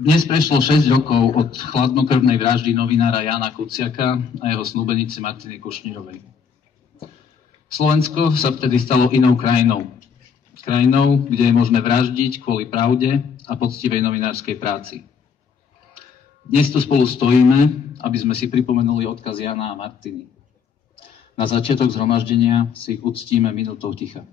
Dnes prešlo 6 rokov od chladnokrvnej vraždy novinára Jána Kuciaka a jeho snúbenice Martiny Kušnírovej. Slovensko sa vtedy stalo inou krajinou. Krajinou, kde je možné vraždiť kvôli pravde a poctivej novinárskej práci. Dnes tu spolu stojíme, aby sme si pripomenuli odkaz Jána a Martiny. Na začiatok zhromaždenia si ich uctíme minútou ticha.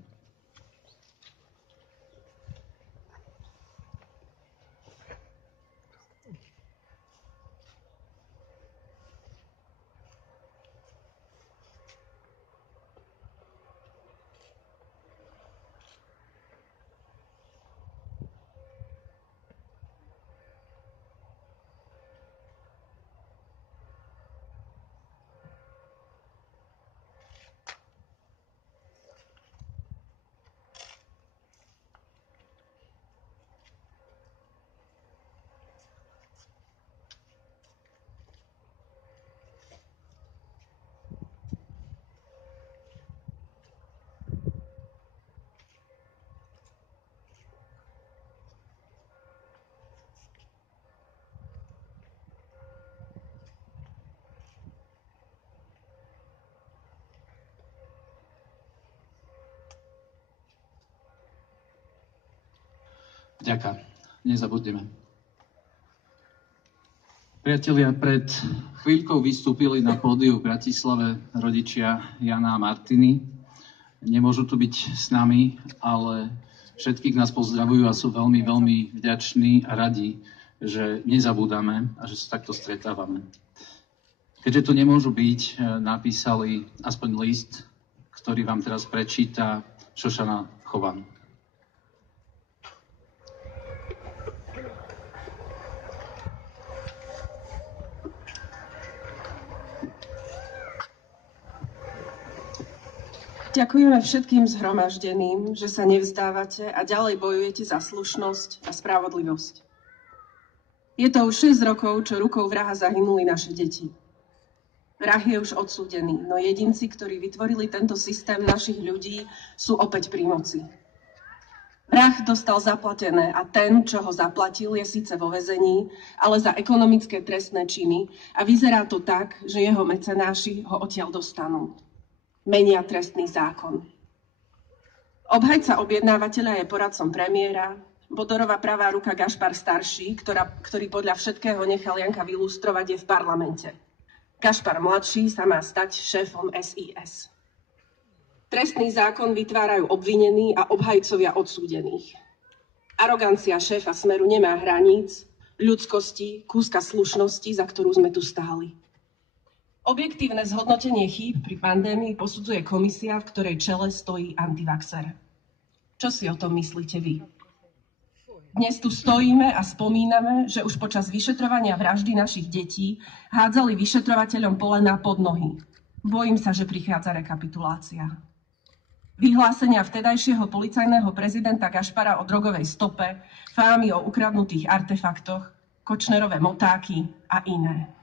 Ďakujem. Nezabudneme. Priatelia, pred chvíľkou vystúpili na pódiu v Bratislave rodičia Jana a Martiny. Nemôžu tu byť s nami, ale všetkých nás pozdravujú a sú veľmi, veľmi vďační a radi, že nezabúdame a že sa takto stretávame. Keďže tu nemôžu byť, napísali aspoň list, ktorý vám teraz prečíta Šošana Chovan. Ďakujeme všetkým zhromaždeným, že sa nevzdávate a ďalej bojujete za slušnosť a spravodlivosť. Je to už 6 rokov, čo rukou vraha zahynuli naše deti. Vrah je už odsúdený, no jedinci, ktorí vytvorili tento systém našich ľudí, sú opäť pri moci. Vrah dostal zaplatené a ten, čo ho zaplatil, je síce vo väzení, ale za ekonomické trestné činy a vyzerá to tak, že jeho mecenáši ho odtiaľ dostanú. Menia trestný zákon. Obhajca objednávateľa je poradcom premiéra, Bodorova pravá ruka Gašpar starší, ktorý podľa všetkého nechal Janka vylustrovať, je v parlamente. Gašpar mladší sa má stať šéfom SIS. Trestný zákon vytvárajú obvinení a obhajcovia odsúdených. Arogancia šéfa Smeru nemá hraníc, ľudskosti, kúska slušnosti, za ktorú sme tu stáli. Objektívne zhodnotenie chýb pri pandémii posudzuje komisia, v ktorej čele stojí antivaxer. Čo si o tom myslíte vy? Dnes tu stojíme a spomíname, že už počas vyšetrovania vraždy našich detí hádzali vyšetrovateľom polená pod nohy. Bojím sa, že prichádza rekapitulácia. Vyhlásenia vtedajšieho policajného prezidenta Gašpara o drogovej stope, fámy o ukradnutých artefaktoch, Kočnerové motáky a iné.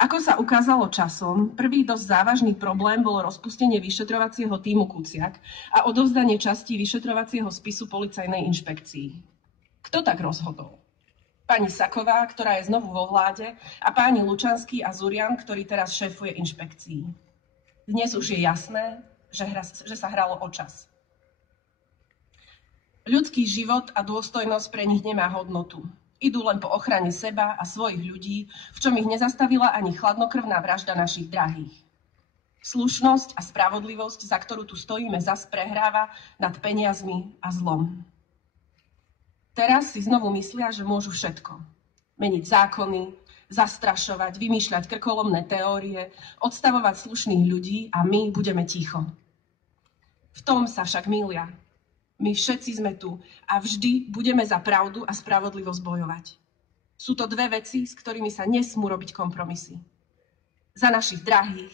Ako sa ukázalo časom, prvý dosť závažný problém bolo rozpustenie vyšetrovacieho tímu Kuciak a odovzdanie častí vyšetrovacieho spisu policajnej inšpekcii. Kto tak rozhodol? Pani Saková, ktorá je znovu vo vláde, a páni Lučanský a Zurian, ktorý teraz šéfuje inšpekcií. Dnes už je jasné, že sa hralo o čas. Ľudský život a dôstojnosť pre nich nemá hodnotu. Idú len po ochrane seba a svojich ľudí, v čom ich nezastavila ani chladnokrvná vražda našich drahých. Slušnosť a spravodlivosť, za ktorú tu stojíme, zas prehráva nad peniazmi a zlom. Teraz si znovu myslia, že môžu všetko. Meniť zákony, zastrašovať, vymýšľať krkolomné teórie, odstavovať slušných ľudí a my budeme ticho. V tom sa však mýlia. My všetci sme tu a vždy budeme za pravdu a spravodlivosť bojovať. Sú to dve veci, s ktorými sa nesmú robiť kompromisy. Za našich drahých,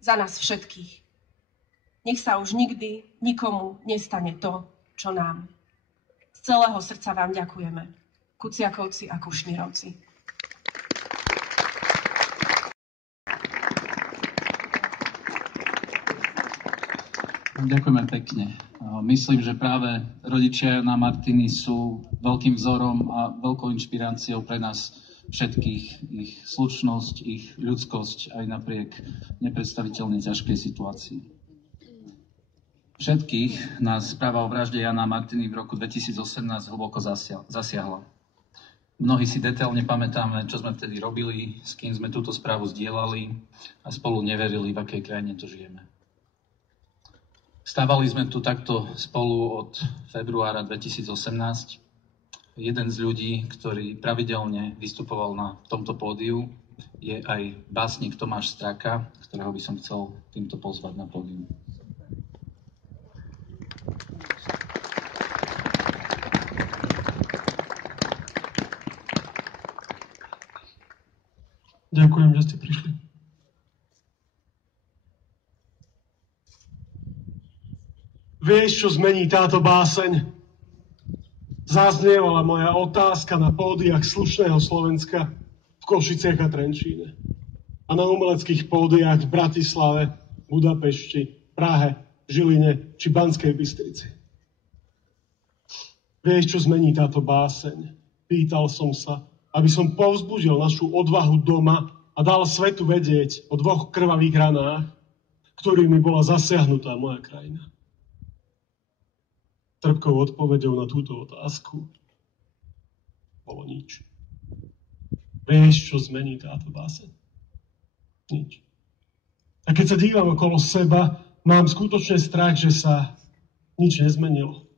za nás všetkých. Nech sa už nikdy nikomu nestane to, čo nám. Z celého srdca vám ďakujeme. Kuciakovci a Kušnírovci. Ďakujeme pekne. Myslím, že práve rodičia Jana Martiny sú veľkým vzorom a veľkou inšpiráciou pre nás všetkých. Ich slušnosť, ich ľudskosť aj napriek nepredstaviteľne ťažkej situácii. Všetkých nás správa o vražde Jana Martiny v roku 2018 hlboko zasiahla. Mnohí si detailne pamätáme, čo sme vtedy robili, s kým sme túto správu zdieľali a spolu neverili, v akej krajine to žijeme. Stávali sme tu takto spolu od februára 2018. Jeden z ľudí, ktorý pravidelne vystupoval na tomto pódiu, je aj básnik Tomáš Straka, ktorého by som chcel týmto pozvať na pódium. Ďakujem, že ste prišli. Vieš, čo zmení táto báseň? Zaznievala moja otázka na pódiach slušného Slovenska v Košiciach a Trenčíne. A na umeleckých pódiách v Bratislave, Budapešti, Prahe, Žiline či Banskej Bystrici. Vieš, čo zmení táto báseň? Pýtal som sa, aby som povzbudil našu odvahu doma a dal svetu vedieť o 2 krvavých ranách, ktorými bola zasiahnutá moja krajina. Trpkou odpoveďou na túto otázku bolo nič. Vieš, čo zmení táto báseň? Nič. A keď sa dívam okolo seba, mám skutočne strach, že sa nič nezmenilo.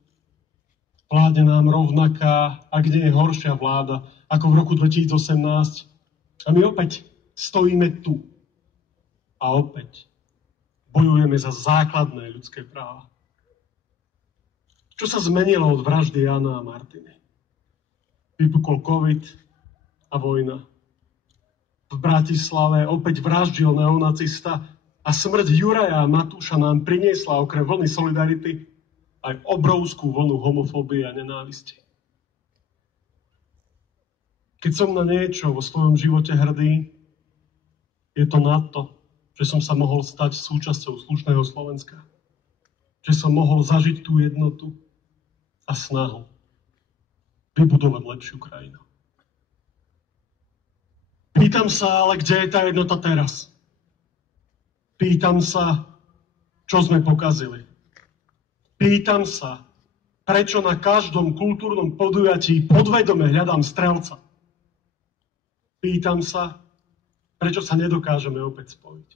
Vládne nám rovnaká, ak nie je horšia vláda, ako v roku 2018. A my opäť stojíme tu. A opäť bojujeme za základné ľudské práva. Čo sa zmenilo od vraždy Jana a Martiny? Vypukol COVID a vojna. V Bratislave opäť vraždil neonacista a smrť Juraja a Matúša nám priniesla okrem vlny solidarity aj obrovskú vlnu homofóbie a nenávisti. Keď som na niečo vo svojom živote hrdý, je to na to, že som sa mohol stať súčasťou slušného Slovenska. Že som mohol zažiť tú jednotu a snahu vybudovať lepšiu krajinu. Pýtam sa, ale kde je tá jednota teraz? Pýtam sa, čo sme pokazili. Pýtam sa, prečo na každom kultúrnom podujatí podvedome hľadám strelca. Pýtam sa, prečo sa nedokážeme opäť spojiť.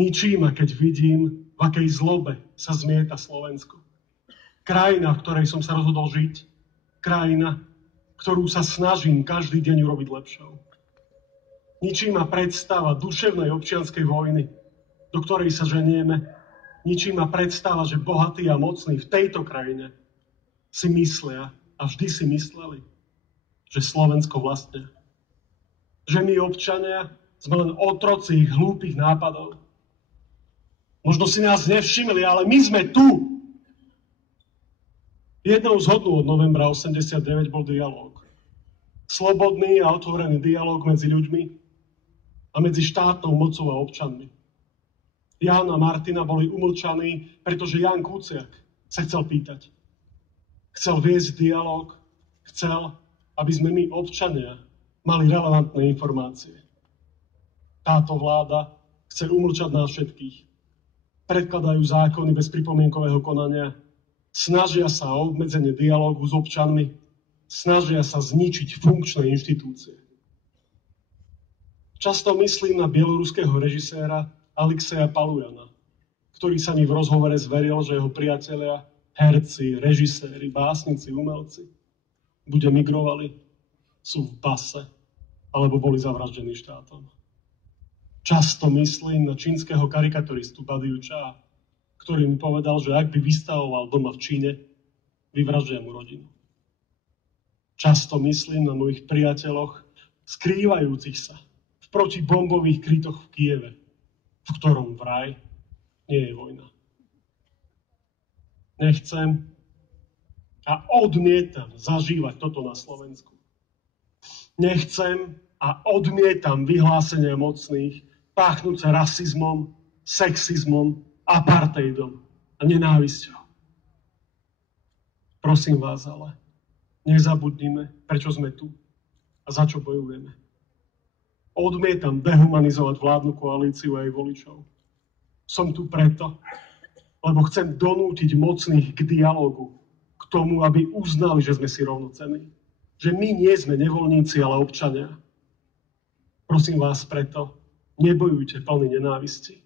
Ničí ma, keď vidím, v akej zlobe sa zmieta Slovensko. Krajina, v ktorej som sa rozhodol žiť. Krajina, ktorú sa snažím každý deň urobiť lepšou. Ničí ma predstava duševnej občianskej vojny, do ktorej sa ženieme. Ničí ma predstava, že bohatí a mocní v tejto krajine si myslia a vždy si mysleli, že Slovensko vlastne. Že my občania sme len otroci ich hlúpych nápadov. Možno si nás nevšimli, ale my sme tu. Jednou z hodnôt od novembra 89 bol dialóg. Slobodný a otvorený dialóg medzi ľuďmi a medzi štátnou mocou a občanmi. Ján a Martina boli umlčaní, pretože Ján Kuciak sa chcel pýtať. Chcel viesť dialóg, chcel, aby sme my, občania, mali relevantné informácie. Táto vláda chce umlčať nás všetkých. Predkladajú zákony bez pripomienkového konania, snažia sa o obmedzenie dialógu s občanmi, snažia sa zničiť funkčné inštitúcie. Často myslím na bieloruského režiséra Alexeja Palujana, ktorý sa mi v rozhovore zveril, že jeho priatelia, herci, režiséri, básnici, umelci, buď emigrovali, sú v base, alebo boli zavraždení štátom. Často myslím na čínskeho karikaturistu Badiu Cha, ktorý mi povedal, že ak by vystavoval doma v Číne, vyvraždia mu rodinu. Často myslím na mojich priateľoch, skrývajúcich sa v protibombových krytoch v Kieve, v ktorom vraj nie je vojna. Nechcem a odmietam zažívať toto na Slovensku. Nechcem a odmietam vyhlásenia mocných, páchnúce rasizmom, sexizmom, apartheidom. a nenávisťou. Prosím vás ale, nezabudnime, prečo sme tu a za čo bojujeme. Odmietam dehumanizovať vládnu koalíciu a jej voličov. Som tu preto, lebo chcem donútiť mocných k dialogu, k tomu, aby uznali, že sme si rovnocenní. Že my nie sme nevoľníci, ale občania. Prosím vás preto, nebojujte plný nenávisti.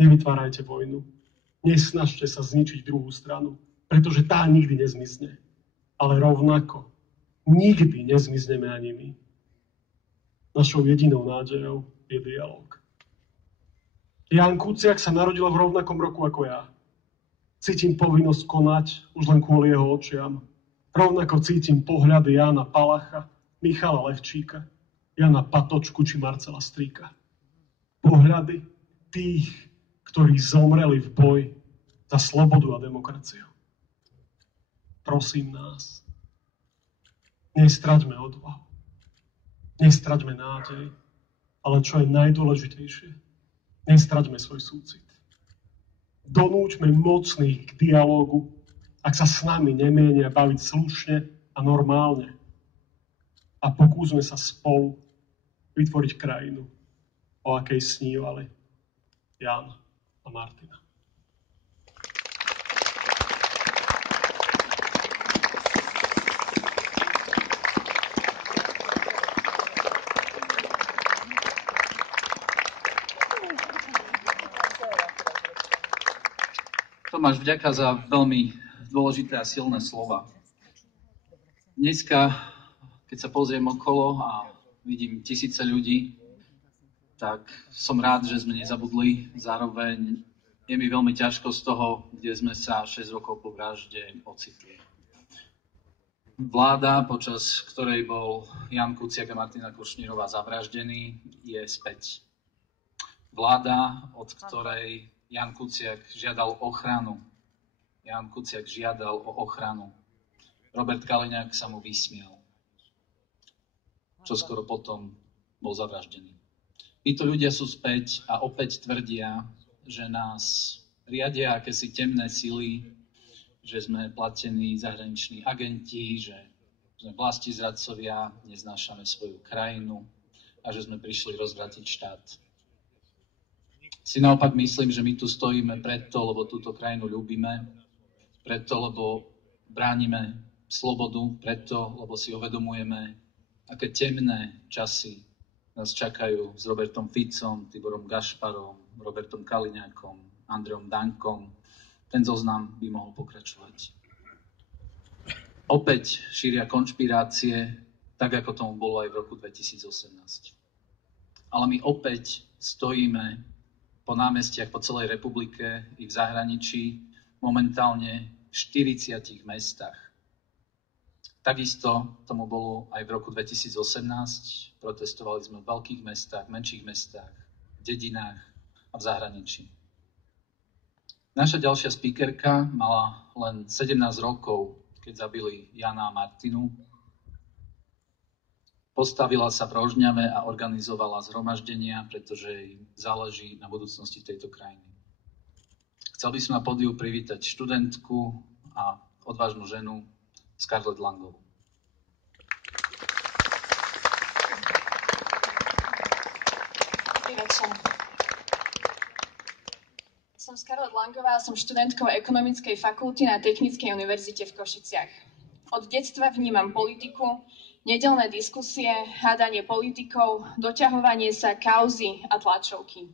Nevytvárajte vojnu. Nesnažte sa zničiť druhú stranu, pretože tá nikdy nezmizne. Ale rovnako, nikdy nezmizneme ani my. Našou jedinou nádejou je dialog. Ján Kuciak sa narodil v rovnakom roku ako ja. Cítim povinnosť konať už len kvôli jeho očiam. Rovnako cítim pohľady Jána Palacha, Michala Levčíka, Jana Patočku či Marcela Stríka. Pohľady tých, ktorí zomreli v boji za slobodu a demokraciu. Prosím nás, nestraťme odvahu, nestraťme nádej, ale čo je najdôležitejšie, nestraťme svoj súcit. Donúťme mocných k dialógu, ak sa s nami nemienia baviť slušne a normálne. A pokúsme sa spolu vytvoriť krajinu, o akej snívali Ján a Martina. Tomáš, vďaka za veľmi dôležité a silné slova. Dneska, keď sa pozriem okolo a vidím tisíce ľudí, tak som rád, že sme nezabudli. Zároveň je mi veľmi ťažko z toho, kde sme sa 6 rokov po vražde ocitli. Vláda, počas ktorej bol Ján Kuciak a Martina Kušnírová zavraždení, je späť. Vláda, od ktorej Ján Kuciak žiadal ochranu. Ján Kuciak žiadal o ochranu. Robert Kaliňák sa mu vysmiel. Čo skoro potom bol zavraždený. Títo ľudia sú späť a opäť tvrdia, že nás riadia akési temné sily, že sme platení zahraniční agenti, že sme vlastizradcovia, neznášame svoju krajinu a že sme prišli rozvratiť štát. Si naopak myslím, že my tu stojíme preto, lebo túto krajinu ľúbime, preto, lebo bránime slobodu, preto, lebo si uvedomujeme, aké temné časy nás čakajú s Robertom Ficom, Tiborom Gašparom, Robertom Kaliňákom, Andreom Dankom. Ten zoznam by mohol pokračovať. Opäť šíria konšpirácie, tak ako tomu bolo aj v roku 2018. Ale my opäť stojíme po námestiach po celej republike i v zahraničí, momentálne v 40 mestách. Takisto tomu bolo aj v roku 2018. Protestovali sme v veľkých mestách, menších mestách, v dedinách a v zahraničí. Naša ďalšia speakerka mala len 17 rokov, keď zabili Jana a Martinu. Postavila sa v Rožňave a organizovala zhromaždenia, pretože jej záleží na budúcnosti tejto krajiny. Chcel by som na pódiu privítať študentku a odvážnu ženu Scarlett Langovú. Dobrý večer. Som Scarlett Langová, som študentkou ekonomickej fakulty na Technickej univerzite v Košiciach. Od detstva vnímam politiku, nedeľné diskusie, hádanie politikov, doťahovanie sa kauzy a tlačovky.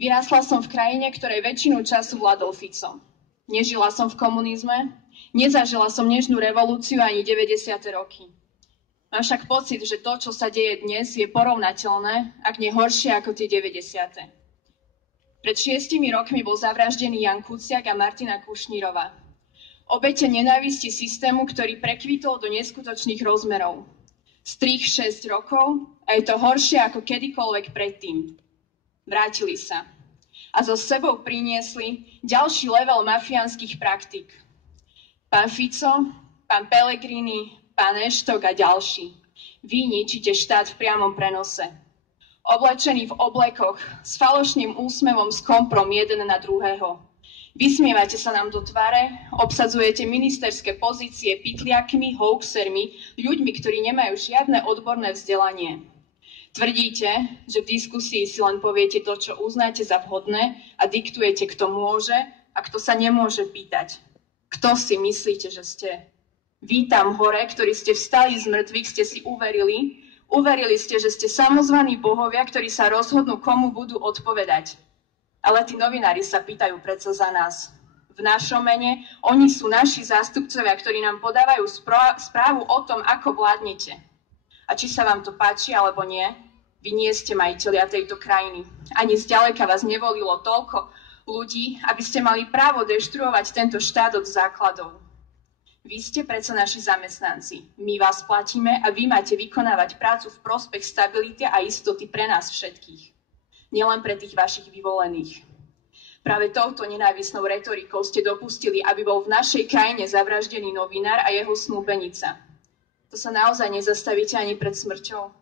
Vyrástla som v krajine, ktorej väčšinu času vládol Fico. Nežila som v komunizme, nezažila som nežnú revolúciu ani 90. roky. Mám však pocit, že to, čo sa deje dnes, je porovnateľné, ak nie horšie ako tie 90. Pred 6 rokmi bol zavraždený Ján Kuciak a Martina Kušnírová. Obete nenávisti systému, ktorý prekvitol do neskutočných rozmerov. Strých 6 rokov a je to horšie ako kedykoľvek predtým. Vrátili sa. A so sebou priniesli ďalší level mafiánskych praktík. Pán Fico, pán Pellegrini, pán Eštok a ďalší. Vy ničíte štát v priamom prenose. Oblečení v oblekoch, s falošným úsmevom z komprom jeden na druhého. Vysmievate sa nám do tváre, obsadzujete ministerské pozície pytliakmi, hoaxermi, ľuďmi, ktorí nemajú žiadne odborné vzdelanie. Tvrdíte, že v diskusii si len poviete to, čo uznáte za vhodné a diktujete, kto môže a kto sa nemôže pýtať. Kto si myslíte, že ste? Vy tam hore, ktorí ste vstali z mŕtvych, ste si uverili. Uverili ste, že ste samozvaní bohovia, ktorí sa rozhodnú, komu budú odpovedať. Ale tí novinári sa pýtajú predsa za nás. V našom mene oni sú naši zástupcovia, ktorí nám podávajú správu o tom, ako vládnete. A či sa vám to páči alebo nie, vy nie ste majitelia tejto krajiny. Ani zďaleka vás nevolilo toľko ľudí, aby ste mali právo deštruovať tento štát od základov. Vy ste predsa naši zamestnanci. My vás platíme a vy máte vykonávať prácu v prospech stability a istoty pre nás všetkých. Nielen pre tých vašich vyvolených. Práve touto nenávisnou retorikou ste dopustili, aby bol v našej krajine zavraždený novinár a jeho snúbenica. To sa naozaj nezastavíte ani pred smrťou.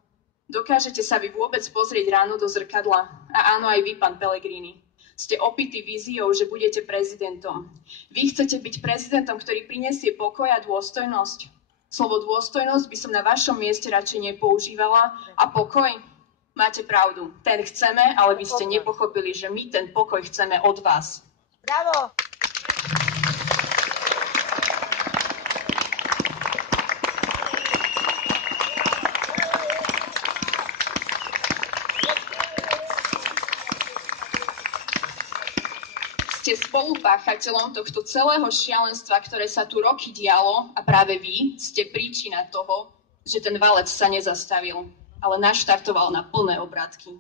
Dokážete sa vy vôbec pozrieť ráno do zrkadla? A áno, aj vy, pán Pellegrini. Ste opití víziou, že budete prezidentom. Vy chcete byť prezidentom, ktorý prinesie pokoj a dôstojnosť. Slovo dôstojnosť by som na vašom mieste radšej nepoužívala. A pokoj? Máte pravdu. Ten chceme, ale vy ste nepochopili, že my ten pokoj chceme od vás. Bravo! Ste spolupáchateľom tohto celého šialenstva, ktoré sa tu roky dialo a práve vy ste príčina toho, že ten valec sa nezastavil, ale naštartoval na plné obrátky.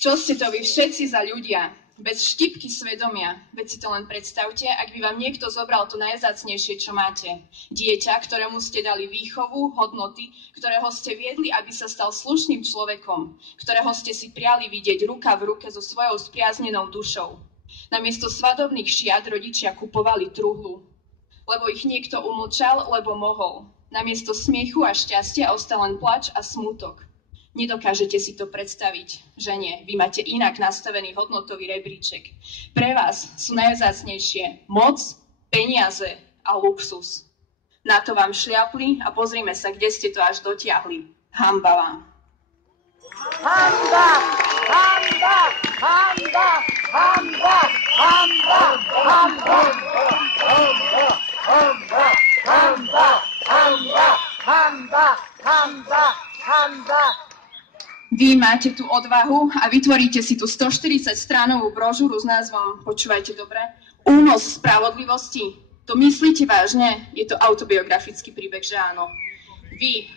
Čo ste to vy všetci za ľudia? Bez štipky svedomia. Veď si to len predstavte, ak by vám niekto zobral to najvzácnejšie, čo máte. Dieťa, ktorému ste dali výchovu, hodnoty, ktorého ste viedli, aby sa stal slušným človekom, ktorého ste si priali vidieť ruka v ruke so svojou spriaznenou dušou. Namiesto svadobných šiat rodičia kupovali truhlu, lebo ich niekto umlčal, lebo mohol. Namiesto smiechu a šťastia ostal len plač a smútok. Nedokážete si to predstaviť, že nie. Vy máte inak nastavený hodnotový rebríček. Pre vás sú najvzácnejšie moc, peniaze a luxus. Na to vám šliapli a pozrime sa, kde ste to až dotiahli. Hanba vám. Hanba! Hanba! Hanba! Hanba! Hanba! Hanba! Hanba! Hanba! Hanba! Hanba! Hanba! Hanba! Hanba! Vy máte tú odvahu a vytvoríte si tú 140-stránovú brožúru s názvom, počúvajte dobre, Únos spravodlivosti. To myslíte vážne? Je to autobiografický príbeh, že áno. Vy,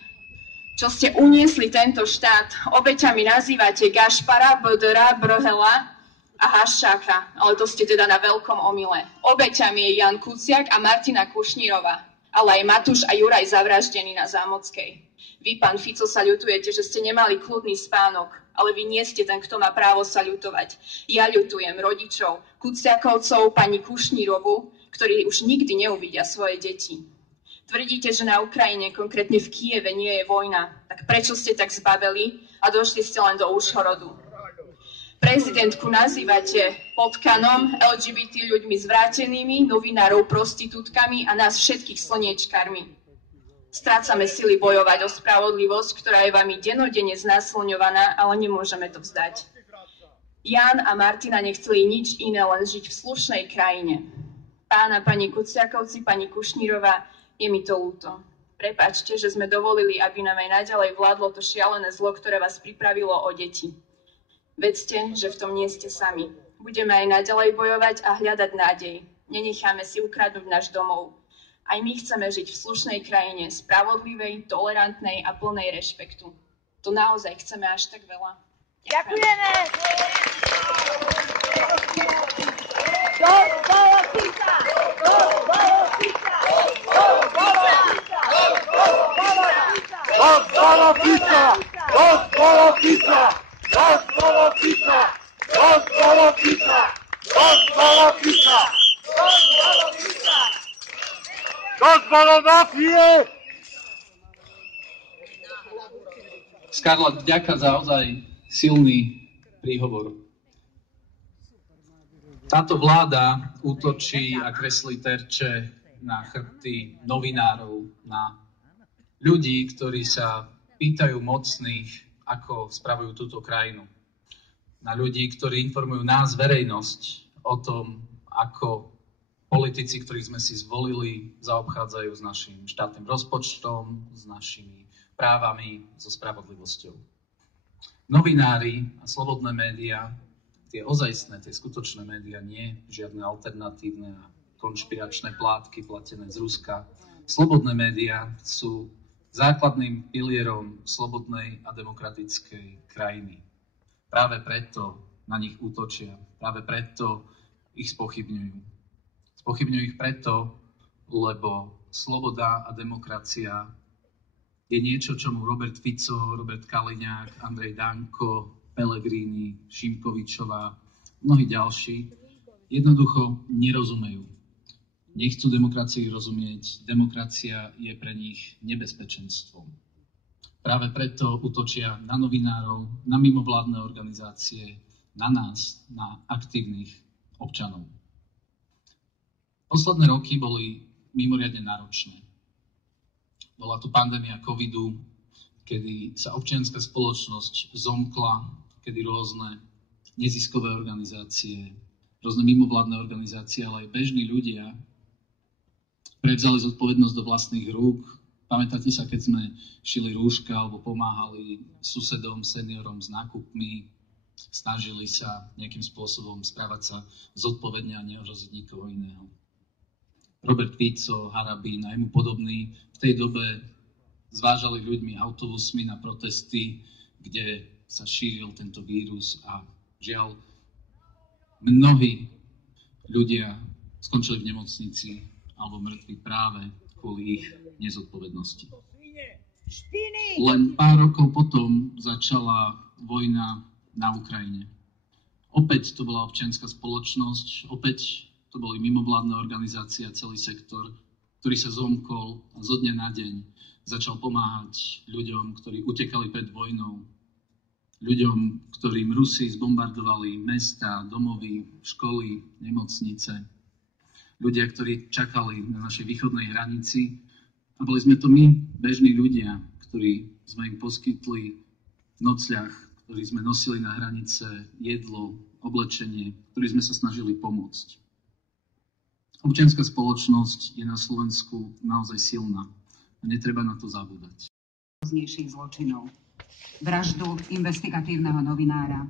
čo ste uniesli tento štát, obeťami nazývate Gašpara, Bödöra, Brhela a Haščáka, ale to ste teda na veľkom omyle. Obeťami je Jan Kuciak a Martina Kušnírova, ale aj Matúš a Juraj zavraždení na Zámockej. Vy, pán Fico, sa ľutujete, že ste nemali kľudný spánok, ale vy nie ste ten, kto má právo sa ľutovať. Ja ľutujem rodičov, Kuciakovcov, pani Kušnírovu, ktorí už nikdy neuvidia svoje deti. Tvrdíte, že na Ukrajine, konkrétne v Kieve, nie je vojna. Tak prečo ste tak zbabeli a došli ste len do Užhorodu? Prezidentku nazývate potkanom, LGBT ľuďmi zvrátenými, novinárov prostitútkami a nás všetkých slniečkármi. Strácame sily bojovať o spravodlivosť, ktorá je vami dennodenne znásilňovaná, ale nemôžeme to vzdať. Ján a Martina nechceli nič iné, len žiť v slušnej krajine. Pán a pani Kuciakovci, pani Kušnírova, je mi to ľúto. Prepáčte, že sme dovolili, aby nám aj naďalej vládlo to šialené zlo, ktoré vás pripravilo o deti. Vedzte, že v tom nie ste sami. Budeme aj naďalej bojovať a hľadať nádej. Nenecháme si ukradnúť náš domov. Aj my chceme žiť v slušnej krajine, spravodlivej, tolerantnej a plnej rešpektu. To naozaj chceme až tak veľa. Ďakujeme! Skarla, ďakujem za ozaj silný príhovor. Táto vláda útočí a kreslí terče na chrbty novinárov, na ľudí, ktorí sa pýtajú mocných, ako spravujú túto krajinu. Na ľudí, ktorí informujú nás, verejnosť, o tom, ako politici, ktorých sme si zvolili, zaobchádzajú s našim štátnym rozpočtom, s našimi právami, so spravodlivosťou. Novinári a slobodné médiá, tie ozajstné, tie skutočné médiá, nie žiadne alternatívne a konšpiračné plátky platené z Ruska. Slobodné médiá sú základným pilierom slobodnej a demokratickej krajiny. Práve preto na nich útočia, práve preto ich spochybňujú. Spochybňujú ich preto, lebo sloboda a demokracia je niečo, čomu Robert Fico, Robert Kaliňák, Andrej Danko, Pellegrini, Šimkovičová, mnohí ďalší jednoducho nerozumejú. Nechcú demokracii rozumieť, demokracia je pre nich nebezpečenstvom. Práve preto útočia na novinárov, na mimovládne organizácie, na nás, na aktívnych občanov. Posledné roky boli mimoriadne náročné. Bola tu pandémia covidu, kedy sa občianska spoločnosť zomkla, kedy rôzne neziskové organizácie, rôzne mimovládne organizácie, ale aj bežní ľudia prevzali zodpovednosť do vlastných rúk. Pamätáte sa, keď sme šili rúška alebo pomáhali susedom, seniorom s nákupmi, snažili sa nejakým spôsobom správať sa zodpovedne a neohroziť nikoho iného. Robert Fico, Harabín a jemu podobný v tej dobe zvážali ľuďmi autobusmi na protesty, kde sa šíril tento vírus a žiaľ, mnohí ľudia skončili v nemocnici alebo mŕtvi práve kvôli ich nezodpovednosti. Len pár rokov potom začala vojna na Ukrajine. Opäť to bola občianska spoločnosť, opäť to boli mimovládne organizácie a celý sektor, ktorý sa zomkol a zo dňa na deň začal pomáhať ľuďom, ktorí utekali pred vojnou, ľuďom, ktorým Rusi zbombardovali mesta, domovy, školy, nemocnice, ľudia, ktorí čakali na našej východnej hranici a boli sme to my, bežní ľudia, ktorí sme im poskytli nocľah, ktorí sme nosili na hranice jedlo, oblečenie, ktorí sme sa snažili pomôcť. Občianska spoločnosť je na Slovensku naozaj silná a netreba na to zabúdať. Rôznejších zločinov. Vraždu investigatívneho novinára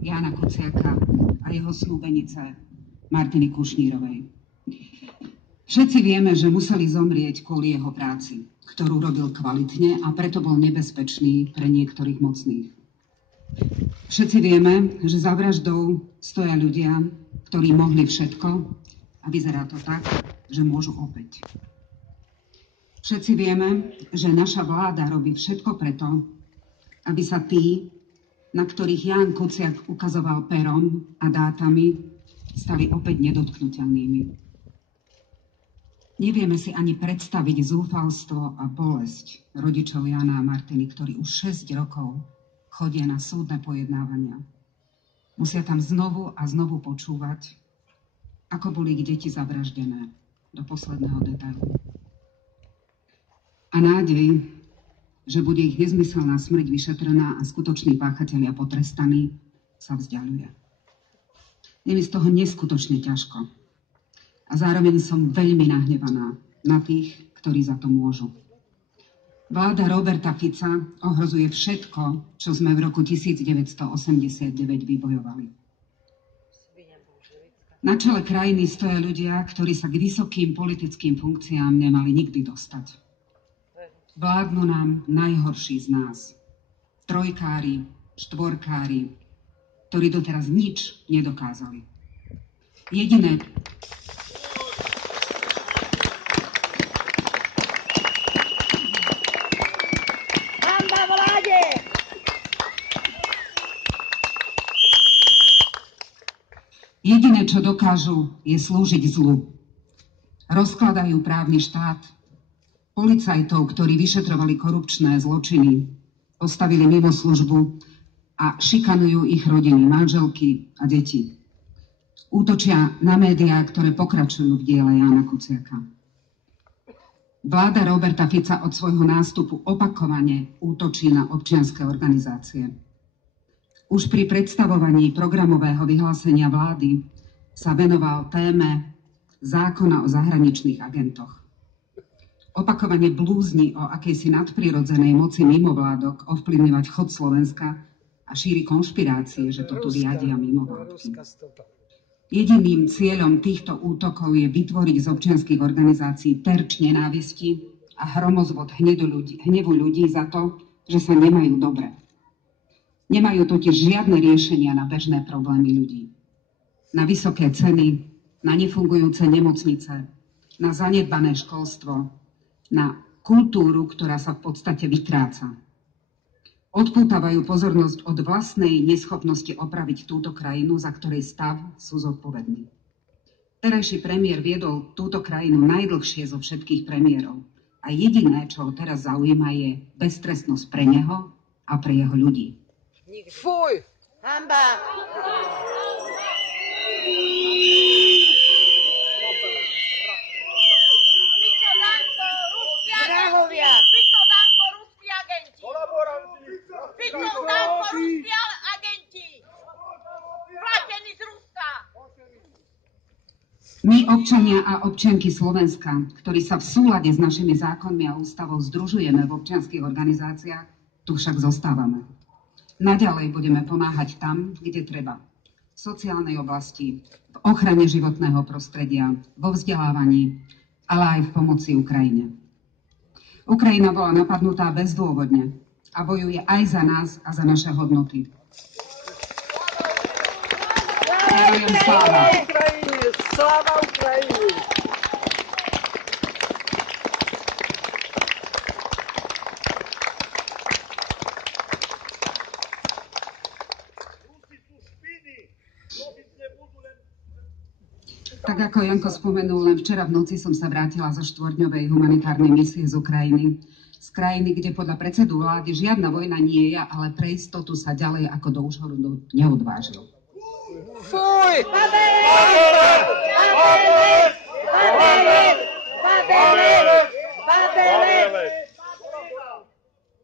Jána Kuciaka a jeho snúbenice Martiny Kušnírovej. Všetci vieme, že museli zomrieť kvôli jeho práci, ktorú robil kvalitne a preto bol nebezpečný pre niektorých mocných. Všetci vieme, že za vraždou stoja ľudia, ktorí mohli všetko a vyzerá to tak, že môžu opäť. Všetci vieme, že naša vláda robí všetko preto, aby sa tí, na ktorých Ján Kuciak ukazoval perom a dátami, stali opäť nedotknuteľnými. Nevieme si ani predstaviť zúfalstvo a bolesť rodičov Jána a Martiny, ktorí už 6 rokov chodia na súdne pojednávania. Musia tam znovu a znovu počúvať, ako boli ich deti zavraždené do posledného detailu. A nádej, že bude ich nezmyselná smrť vyšetrená a skutoční páchatelia potrestaní, sa vzdialuje. Je mi z toho neskutočne ťažko. A zároveň som veľmi nahnevaná na tých, ktorí za to môžu. Vláda Roberta Fica ohrozuje všetko, čo sme v roku 1989 vybojovali. Na čele krajiny stoja ľudia, ktorí sa k vysokým politickým funkciám nemali nikdy dostať. Vládnu nám najhorší z nás. Trojkári, štvorkári, ktorí doteraz nič nedokázali. Jediné... Jediné, čo dokážu, je slúžiť zlu. Rozkladajú právny štát, policajtov, ktorí vyšetrovali korupčné zločiny, postavili mimo službu a šikanujú ich rodiny, manželky a deti. Útočia na médiá, ktoré pokračujú v diele Jána Kuciaka. Vláda Roberta Fica od svojho nástupu opakovane útočí na občianske organizácie. Už pri predstavovaní programového vyhlásenia vlády sa venoval téme zákona o zahraničných agentoch. Opakovane blúzni o akejsi nadprirodzenej moci mimovládok ovplyvňovať chod Slovenska a šíri konšpirácie, že to tu riadia mimovládky. Jediným cieľom týchto útokov je vytvoriť z občianskych organizácií terč nenávisti a hromozvod hnevu ľudí za to, že sa nemajú dobre. Nemajú totiž žiadne riešenia na bežné problémy ľudí. Na vysoké ceny, na nefungujúce nemocnice, na zanedbané školstvo, na kultúru, ktorá sa v podstate vytráca. Odpútavajú pozornosť od vlastnej neschopnosti opraviť túto krajinu, za ktorej stav sú zodpovední. Terajší premiér viedol túto krajinu najdlhšie zo všetkých premiérov a jediné, čo ho teraz zaujíma, je beztrestnosť pre neho a pre jeho ľudí. Fuj! Hanba! My, občania a občianky Slovenska, ktorí sa v súlade s našimi zákonmi a ústavou združujeme v občianskych organizáciách, tu však zostávame. Naďalej budeme pomáhať tam, kde treba. V sociálnej oblasti, v ochrane životného prostredia, vo vzdelávaní, ale aj v pomoci Ukrajine. Ukrajina bola napadnutá bezdôvodne a bojuje aj za nás a za naše hodnoty. Sláva Ukrajine! Sláva Ukrajine! Tak ako Janko spomenul, len včera v noci som sa vrátila zo 4-dňovej humanitárnej misie z Ukrajiny. Z krajiny, kde podľa predsedu vlády žiadna vojna nie je, ale pre istotu sa ďalej ako do Užhorodu neodvážil. Fuj!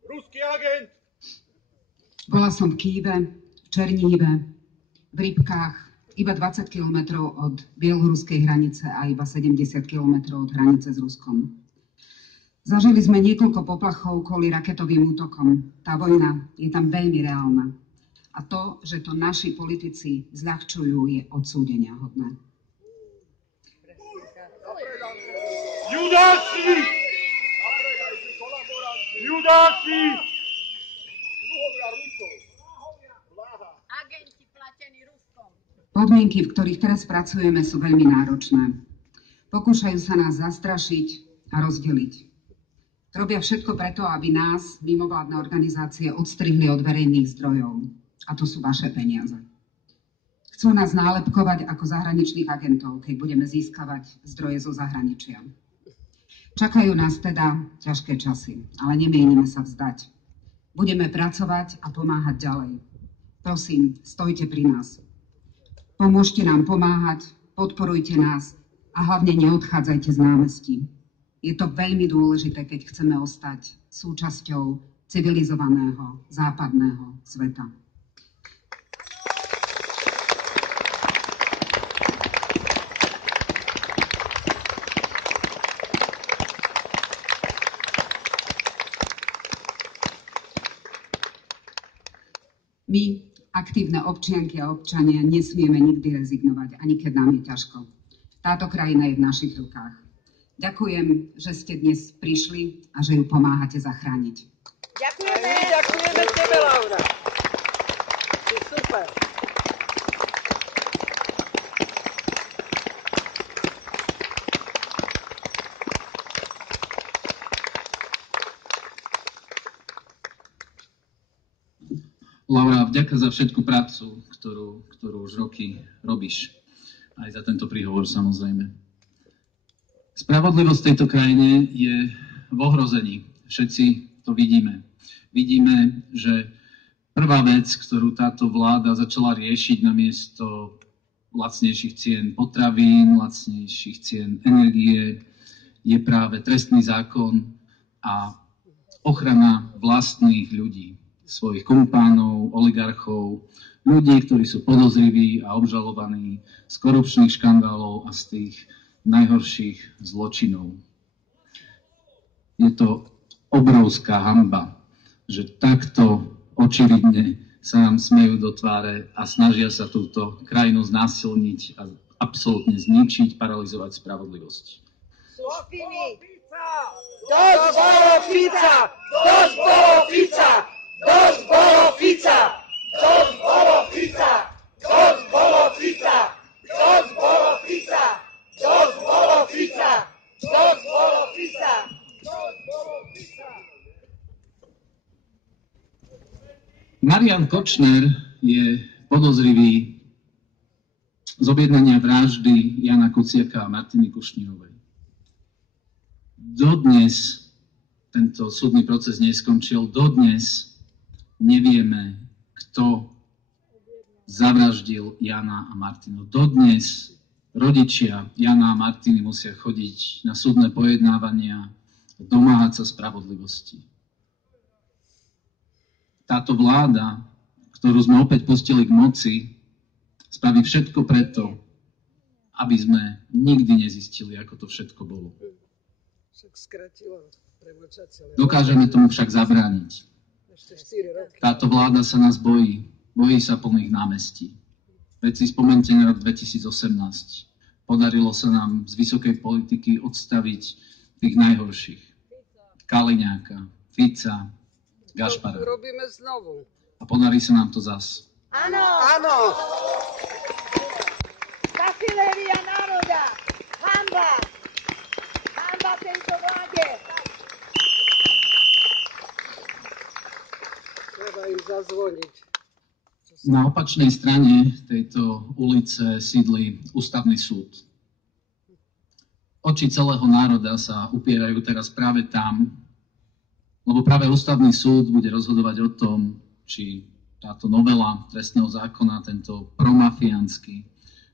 Ruský agent! Bola som v Kyjeve, v Černíhive, v Rybkách, iba 20 kilometrov od bieloruskej hranice a iba 70 kilometrov od hranice s Ruskom. Zažili sme niekoľko poplachov kvôli raketovým útokom. Tá vojna je tam veľmi reálna. A to, že to naši politici zľahčujú, je odsúdenia hodné. Judáci! Judáci! Agenti platení Ruskom. Podmienky, v ktorých teraz pracujeme, sú veľmi náročné. Pokúšajú sa nás zastrašiť a rozdeliť. Robia všetko preto, aby nás, mimovládne organizácie, odstrihli od verejných zdrojov. A to sú vaše peniaze. Chcú nás nálepkovať ako zahraničných agentov, keď budeme získavať zdroje zo zahraničia. Čakajú nás teda ťažké časy, ale nemienime sa vzdať. Budeme pracovať a pomáhať ďalej. Prosím, stojte pri nás. Pomôžte nám pomáhať, podporujte nás a hlavne neodchádzajte z námestí. Je to veľmi dôležité, keď chceme ostať súčasťou civilizovaného západného sveta. My, aktívne občianky a občania, nesmieme nikdy rezignovať, ani keď nám je ťažko. Táto krajina je v našich rukách. Ďakujem, že ste dnes prišli a že ju pomáhate zachrániť. Ďakujeme! Ďakujeme tebe, Laura. Si super. Laura, vďaka za všetku prácu, ktorú už roky robíš. Aj za tento príhovor, samozrejme. Spravodlivosť v tejto krajine je v ohrození. Všetci to vidíme. Vidíme, že prvá vec, ktorú táto vláda začala riešiť namiesto lacnejších cien potravín, lacnejších cien energie je práve trestný zákon a ochrana vlastných ľudí, svojich kumpánov, oligarchov, ľudí, ktorí sú podozriví a obžalovaní z korupčných škandálov a z tých najhorších zločinov. Je to obrovská hanba, že takto očividne sa nám smejú do tváre a snažia sa túto krajinu znásilniť a absolútne zničiť, paralizovať spravodlivosť. Dosť bolo Fica! Dosť bolo Fica! Dosť bolo Fica! Dosť bolo Fica! Dosť bolo Fica! Dosť bolo Fica! Dosť bolo Fica! Dosť bolo Fica! Dosť bolo Fica! Marian Kočner je podozrivý z objednania vraždy Jana Kuciaka a Martiny Kušnírovej. Dodnes tento súdny proces neskončil, dodnes nevieme, kto zavraždil Jana a Martinu. Dodnes rodičia Jana a Martiny musia chodiť na súdne pojednávania, domáhať sa spravodlivosti. Táto vláda, ktorú sme opäť pustili k moci, spraví všetko preto, aby sme nikdy nezistili, ako to všetko bolo. Dokážeme tomu však zabrániť. Táto vláda sa nás bojí sa plných námestí. Veď si spomente na rok 2018. Podarilo sa nám z vysokej politiky odstaviť tých najhorších. Kaliňáka, Fica, Gašpara. Robíme znovu. A podarí sa nám to zas. Áno! Áno! Kafiléria národa! Hanba! Hanba tejto vláde! Treba im zazvoniť. Na opačnej strane tejto ulice sídli Ústavný súd. Oči celého národa sa upierajú teraz práve tam, lebo práve Ústavný súd bude rozhodovať o tom, či táto novela trestného zákona, tento promafiánsky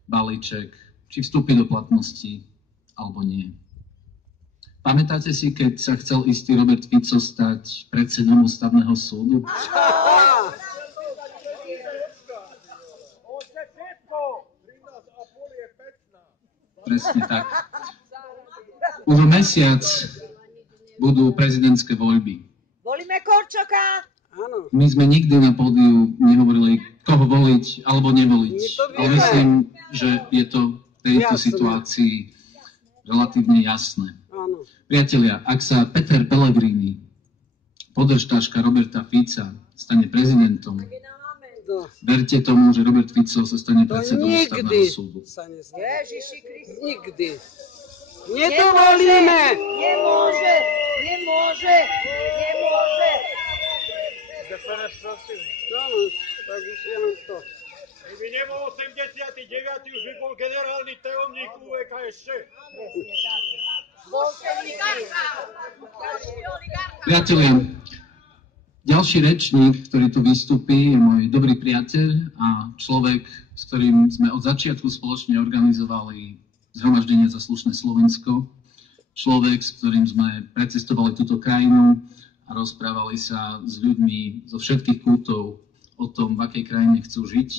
balíček, či vstúpi do platnosti, alebo nie. Pamätáte si, keď sa chcel istý Robert Fico stať predsedom Ústavného súdu? Presne tak. Už o mesiac budú prezidentské voľby. Volíme Korčoka! Áno. My sme nikdy na pódiu nehovorili, koho voliť alebo nevoliť. Ale myslím, že je to v tejto situácii relatívne jasné. Áno. Priatelia, ak sa Peter Pellegrini, podržtáška Roberta Fica, stane prezidentom, verte tomu, že Robert Fico sa stane predsedom Ústavného súdu. Ježiši Kriste. Nikdy. Nedovolíme! Nemôže! Áno, tak už je len to. Keby nebol 89. už by bol generálny tajomník UVK ešte. Priatelia, ďalší rečník, ktorý tu vystúpi, je môj dobrý priateľ a človek, s ktorým sme od začiatku spoločne organizovali Zhromaždenie za slušné Slovensko. Človek, s ktorým sme precestovali túto krajinu a rozprávali sa s ľuďmi zo všetkých kútov o tom, v akej krajine chcú žiť.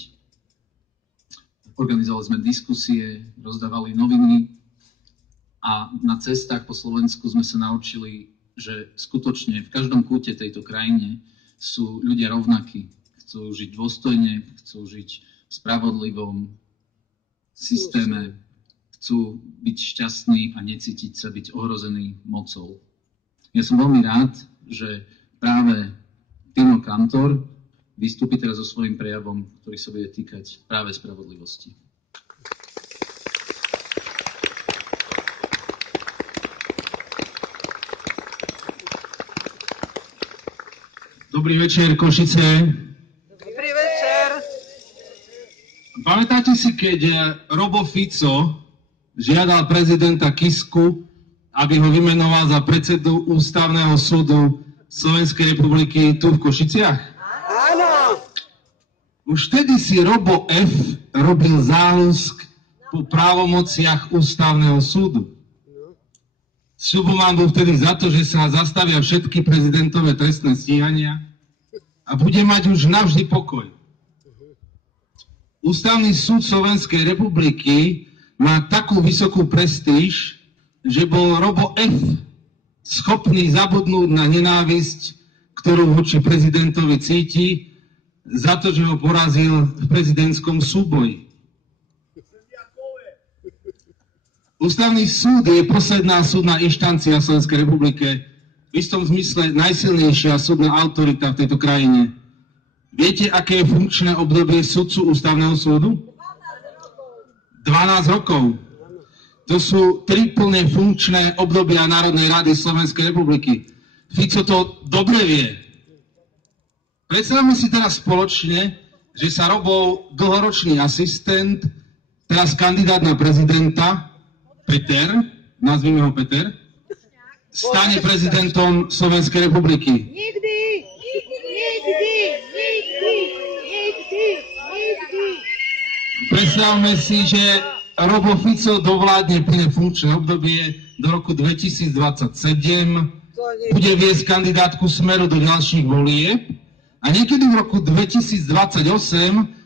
Organizovali sme diskusie, rozdávali noviny a na cestách po Slovensku sme sa naučili, že skutočne v každom kúte tejto krajine sú ľudia rovnakí. Chcú žiť dôstojne, chcú žiť v spravodlivom systéme, chcú byť šťastní a necítiť sa byť ohrozený mocou. Ja som veľmi rád, že práve Tino Kantor vystúpi teraz so svojím prejavom, ktorý sa bude týkať práve spravodlivosti. Dobrý večer, Košice. Dobrý večer. Pamätáte si, keď Robo Fico žiadal prezidenta Kisku, aby ho vymenoval za predsedu Ústavného súdu Slovenskej republiky tu v Košiciach? Áno. Už vtedy si Robo F. robil záľusk po právomociach ústavného súdu. Sľuboval bol vtedy za to, že sa zastavia všetky prezidentové trestné stíhania a bude mať už navždy pokoj. Ústavný súd Slovenskej republiky má takú vysokú prestíž, že bol Robo F. schopný zabudnúť na nenávisť, ktorú voči prezidentovi cíti, za to, že ho porazil v prezidentskom súboji. Ústavný súd je posledná súdna inštancia v Slovenskej republike, v istom zmysle najsilnejšia súdna autorita v tejto krajine. Viete, aké je funkčné obdobie sudcu Ústavného súdu? 12 rokov. To sú 3 plne funkčné obdobia Národnej rady Slovenskej republiky. Fico to dobre vie. Predstavme si teraz spoločne, že sa Robov dlhoročný asistent, teraz kandidát na prezidenta, Peter, nazvime ho Peter, stane prezidentom Slovenskej republiky. Nikdy! Predstavme si, že Robo Fico dovládne plne funkčné obdobie do roku 2027, bude viesť kandidátku Smeru do ďalších volieb a niekedy v roku 2028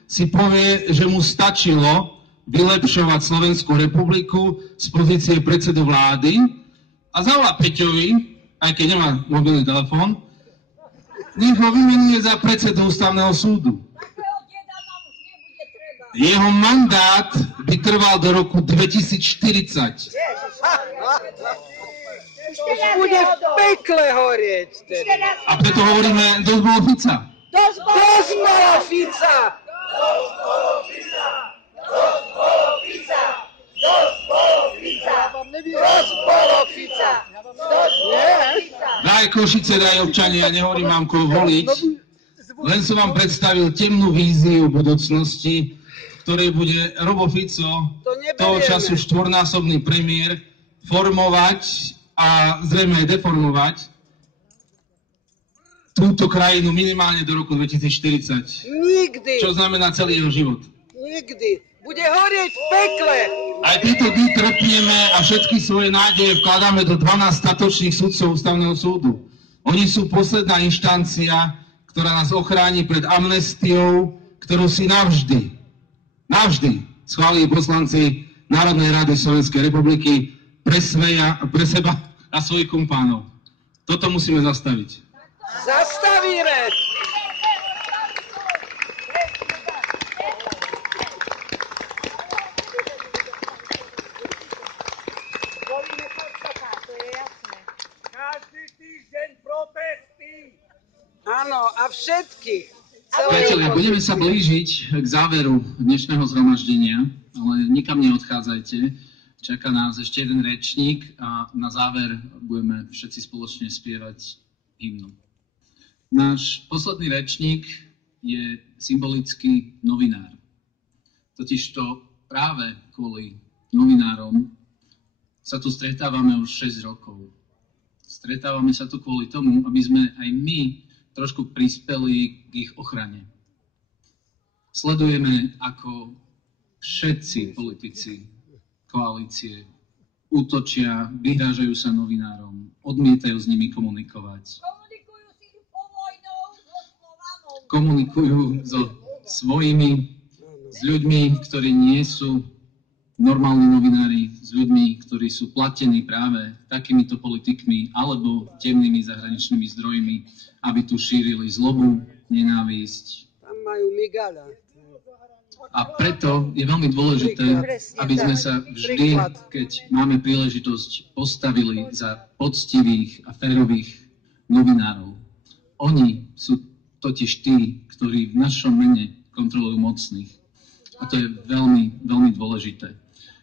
si povie, že mu stačilo vylepšovať Slovenskú republiku z pozície predsedu vlády a zavolá Peťovi, aj keď nemá mobilný telefón, nech ho vymenuje za predsedu Ústavného súdu. Jeho mandát by trval do roku 2040. Už bude v pekle horieť. A preto hovoríme, dosť bolo Fica. Dosť bolo Fica! Daj Košice, daj občania, nehovorím vám, koho voliť. Len som vám predstavil temnú víziu budúcnosti, v ktorej bude Robo Fico, toho času štvornásobný premiér, formovať a zrejme aj deformovať túto krajinu minimálne do roku 2040. Nikdy! Čo znamená celý jeho život. Nikdy! Bude horieť v pekle! Aj tieto dny trpneme a všetky svoje nádeje vkladáme do 12 statočných sudcov Ústavného súdu. Oni sú posledná inštancia, ktorá nás ochráni pred amnestiou, ktorú si navždy schválili poslanci Národnej rady Slovenskej republiky pre seba a svojich kumpánov. Toto musíme zastaviť. Zastavíme! Každý týždeň protesty! Áno, a všetky. Priatelia, budeme sa blížiť k záveru dnešného zhromaždenia, ale nikam neodchádzajte. Čaká nás ešte jeden rečník a na záver budeme všetci spoločne spievať hymnu. Náš posledný rečník je symbolický novinár. Totižto práve kvôli novinárom sa tu stretávame už 6 rokov. Stretávame sa tu kvôli tomu, aby sme aj my trošku prispeli k ich ochrane. Sledujeme, ako všetci politici koalície útočia, vyhrážajú sa novinárom, odmietajú s nimi komunikovať. Komunikujú so svojimi, s ľuďmi, ktorí nie sú normálni novinári, s ľuďmi, ktorí sú platení práve takýmito politikmi alebo temnými zahraničnými zdrojmi, aby tu šírili zlobu, nenávisť. Tam majú migáľa. A preto je veľmi dôležité, aby sme sa vždy, keď máme príležitosť, postavili za poctivých a férových novinárov. Oni sú totiž tí, ktorí v našom mene kontrolujú mocných. A to je veľmi, veľmi dôležité.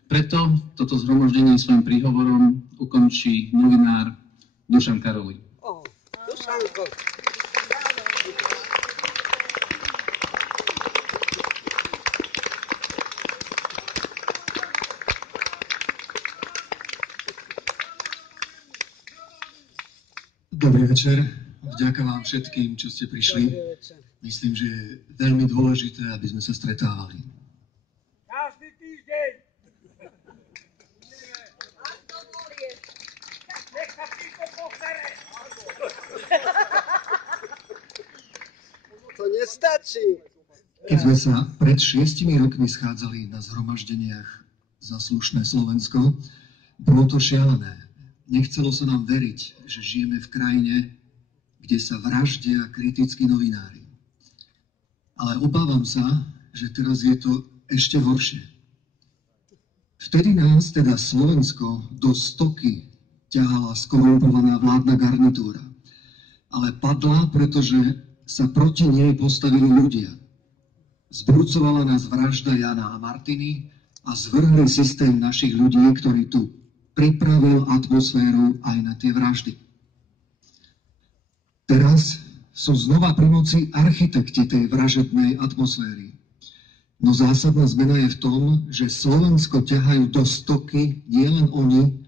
Preto toto zhromaždenie svojim príhovorom ukončí novinár Dušan Karolí. Dušanko. Dobrý večer. Vďaka vám všetkým, čo ste prišli. Myslím, že je veľmi dôležité, aby sme sa stretávali. Každý týždeň. Nech sa títo posere. To nestačí. Keď sme sa pred 6 rokmi schádzali na zhromaždeniach za slušné Slovensko, bolo to šialené. Nechcelo sa nám veriť, že žijeme v krajine, kde sa vraždia kritickí novinári. Ale obávam sa, že teraz je to ešte horšie. Vtedy nás teda Slovensko do stoky ťahala skorumpovaná vládna garnitúra. Ale padla, pretože sa proti nej postavili ľudia. Zburcovala nás vražda Jana a Martiny a zvrhli systém našich ľudí, ktorý tu pripravil atmosféru aj na tie vraždy. Teraz sú znova pri moci architekti tej vražednej atmosféry. No zásadná zmena je v tom, že Slovensko ťahajú do stoky nielen oni,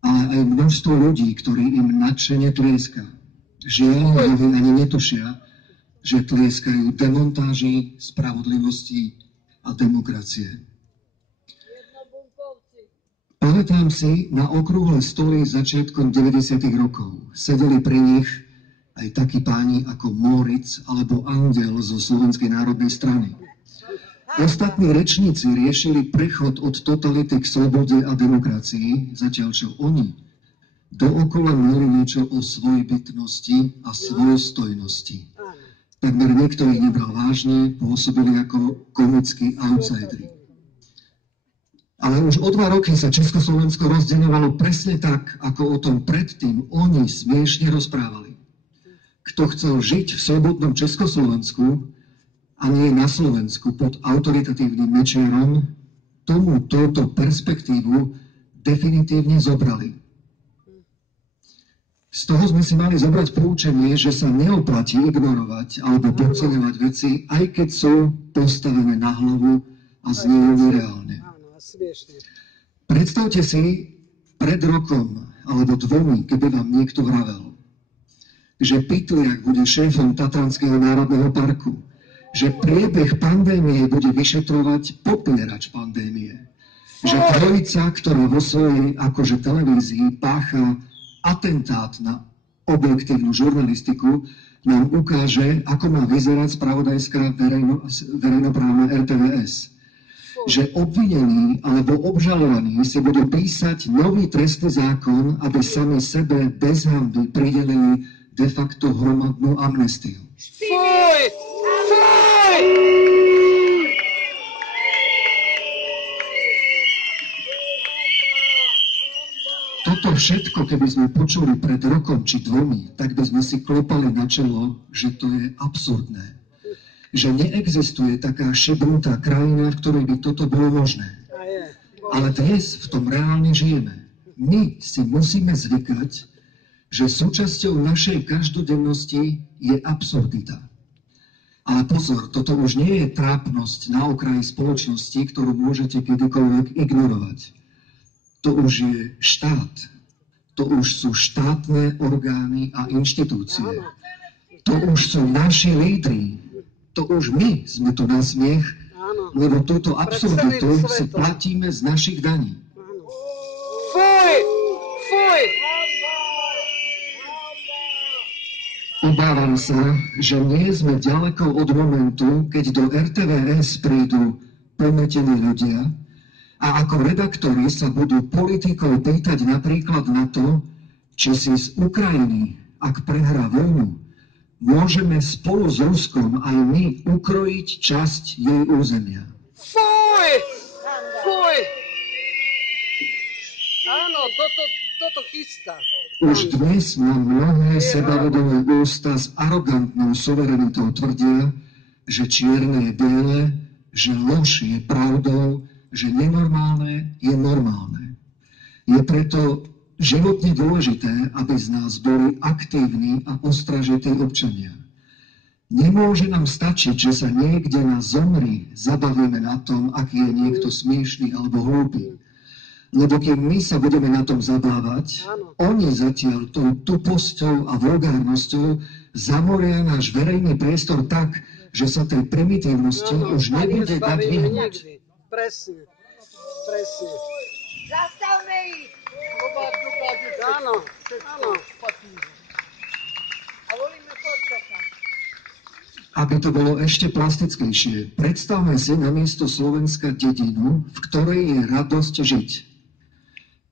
ale aj množstvo ľudí, ktorí im nadšene tlieska. Žiaľ, ani netušia, že tlieskajú demontáži, spravodlivosti a demokracie. Pamätám si na okrúhle stoly začiatkom 90. rokov. Sedeli pri nich aj takí páni ako Moritz alebo Andel zo Slovenskej národnej strany. Ostatní rečníci riešili prechod od totality k slobode a demokracii, zatiaľ čo oni dookola mieli niečo o svojbytnosti a svojstojnosti. Takmer niekto ich nebral vážne, pôsobili ako komickí outsideri. Ale už o 2 roky sa Československo rozdeľovalo presne tak, ako o tom predtým oni smiešne rozprávali. Kto chcel žiť v slobodnom Československu a nie na Slovensku pod autoritatívnym Mečiarom, tomu túto perspektívu definitívne zobrali. Z toho sme si mali zobrať poučenie, že sa neoplatí ignorovať alebo podceňovať veci, aj keď sú postavené na hlavu a zniejú nereálne. Predstavte si pred rokom alebo 2, keby vám niekto vravel, že Pytliak bude šéfom Tatranského národného parku, že priebeh pandémie bude vyšetrovať popierač pandémie, že trojica, ktorá vo svojej akože televízii pácha atentát na objektívnu žurnalistiku, nám ukáže, ako má vyzerať spravodajská verejnoprávna RTVS. Že obvinení alebo obžalovaní si budú písať nový trestný zákon, aby sami sebe bez hanby pridelili de facto hromadnú amnestiu. Fuj! Fuj! Toto všetko, keby sme počuli pred rokom či 2, tak by sme si klopali na čelo, že to je absurdné. Že neexistuje taká šebrútá krajina, v ktorej by toto bolo možné. Ale dnes v tom reálne žijeme. My si musíme zvykať, že súčasťou našej každodennosti je absurdita. Ale pozor, toto už nie je trápnosť na okraji spoločnosti, ktorú môžete kedykoľvek ignorovať. To už je štát. To už sú štátne orgány a inštitúcie. To už sú naši lídri. To už my sme tu na smiech, lebo túto absurditu si platíme z našich daní. Fuj! Fuj! Obávam sa, že nie sme ďaleko od momentu, keď do RTVS prídu pometení ľudia a ako redaktori sa budú politikov pýtať napríklad na to, či si z Ukrajiny, ak prehrá vojnu, môžeme spolu s Ruskom aj my ukrojiť časť jej územia. Fuj! Fuj! Áno, toto chystá. Už dnes nám mnohé sebavedomé ústa s arogantnou suverenitou tvrdia, že čierne je biele, že lož je pravdou, že nenormálne je normálne. Je preto životne dôležité, aby z nás boli aktívni a ostražití občania. Nemôže nám stačiť, že sa niekde na zomri zabavíme na tom, aký je niekto smiešný alebo hlúpy. Lebo keď my sa budeme na tom zabávať, oni zatiaľ tou tuposťou a vulgárnosťou zamoria náš verejný priestor tak, že sa tej primitívnosti už nebude dať vyhnúť. Presne. Zastavme ich! Áno. A volíme Korčoka. Aby to bolo ešte plastickejšie, predstavme si namiesto Slovenska dedinu, v ktorej je radosť žiť.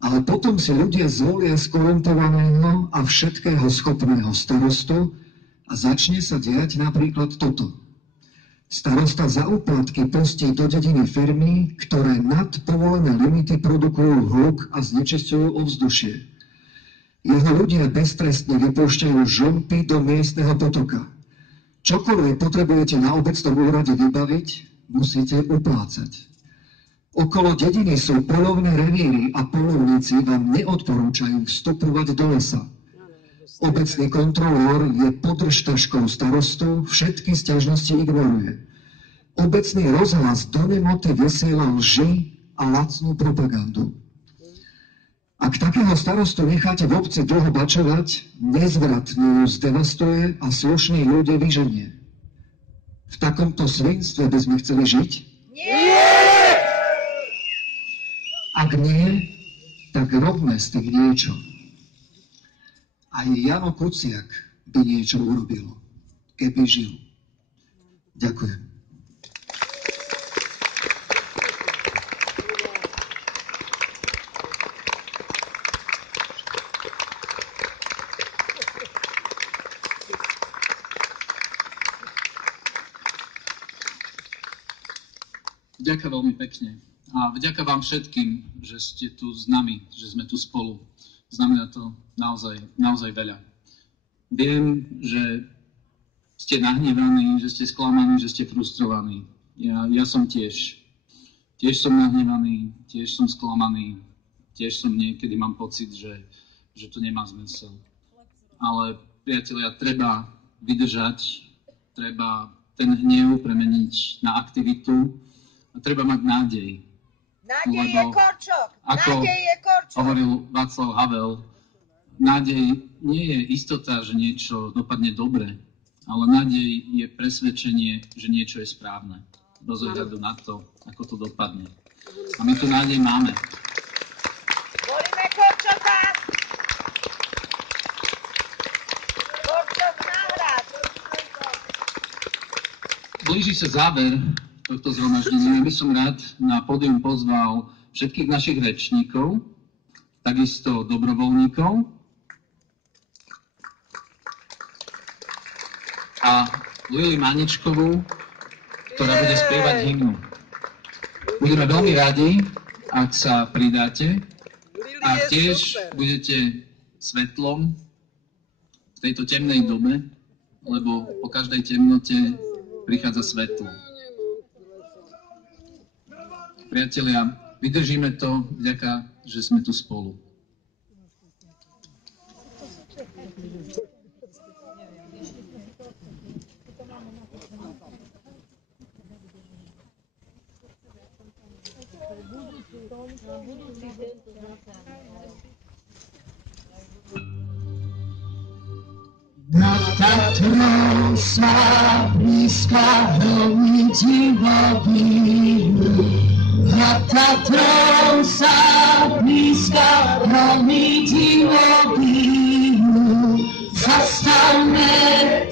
Ale potom si ľudia zvolia skorumpovaného a všetkého schopného starostu a začne sa diať napríklad toto. Starosta za úplatky pustí do dediny firmy, ktoré nad povolené limity produkujú hluk a znečisťujú ovzdušie. Jeho ľudia beztrestne vypúšťajú žompy do miestneho potoka. Čokoľvek potrebujete na obecnom úrade vybaviť, musíte uplácať. Okolo dediny sú poľovné revíry a poľovníci vám neodporúčajú vstupovať do lesa. Obecný kontrolór je podržtaškou starostu, všetky sťažnosti ignoruje. Obecný rozhlas do nemoty vysiela lži a lacnú propagandu. Ak takého starostu necháte v obci dlho bačovať, nezvratne ju zdevastuje a slušní ľudia vyženie. V takomto svinstve by sme chceli žiť? Nie! Ak nie, tak robme z tých niečo. Aj Jano Kuciak by niečo urobil, keby žil. Ďakujem. Ďakujem veľmi pekne. A vďaka vám všetkým, že ste tu s nami, že sme tu spolu. Znamená to naozaj veľa. Viem, že ste nahnevaní, že ste sklamaní, že ste frustrovaní. Ja som tiež. Tiež som nahnevaný, tiež som sklamaný, tiež som niekedy mám pocit, že to nemá zmysel. Ale priatelia, treba vydržať, treba ten hnev premeniť na aktivitu a treba mať nádej. Nádej je Korčok! Ako hovoril Václav Havel, nádej nie je istota, že niečo dopadne dobre, ale nádej je presvedčenie, že niečo je správne. Bez ohľadu na to, ako to dopadne. A my tu nádej máme. Volíme Korčoka! Korčok na hrad! Blíži sa záver tohto zhromaždenia. Ja by som rád na pódium pozval všetkých našich rečníkov, takisto dobrovoľníkov a Lili Maničkovú, ktorá bude spievať hymnu. Budeme veľmi radi, ak sa pridáte a tiež budete svetlom v tejto temnej dobe, lebo po každej temnote prichádza svetlo. Priatelia, vydržíme to vďaka, že sme tu spolu. Nad Tatrou sa blízka hromí divovíru. Nad Tatrou sa blízka hromí divovíru. Zastavme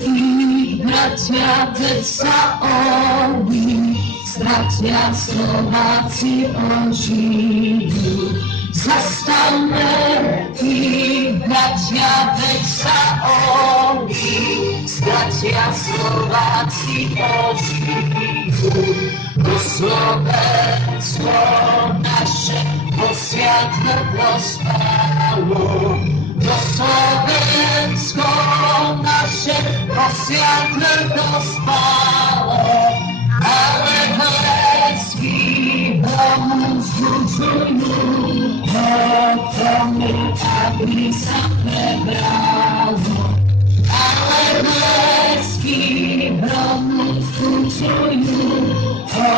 ich, bratia, veď sa oni stratia, Slováci ožijú. Zastavme ich, bratia, veď sa oni stratia, Slováci ožijú. Do Slovensko naše posiadlo spalo. Do Slovensko naše posiadlo spalo. Ale hledský Bohu zúčujú o tomu, aby sa prebralo. Ale hledský Bohu zúčujú o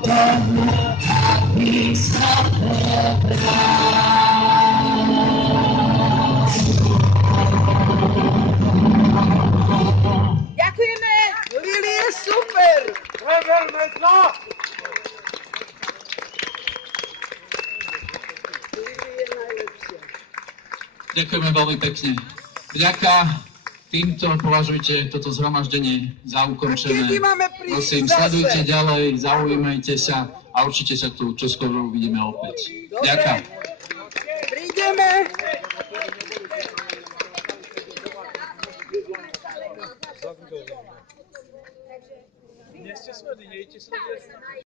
tomu, aby Nech sa Ďakujeme! Lili je super! Preverme sa! Ďakujeme veľmi pekne. Vďaka týmto považujte toto zhromaždenie za ukončené. Prosím, sledujte ďalej, zaujímajte sa a určite sa tu čoskoro uvidíme opäť. Ďakujem. Prídeme! Nie ste smedí, nejte sa.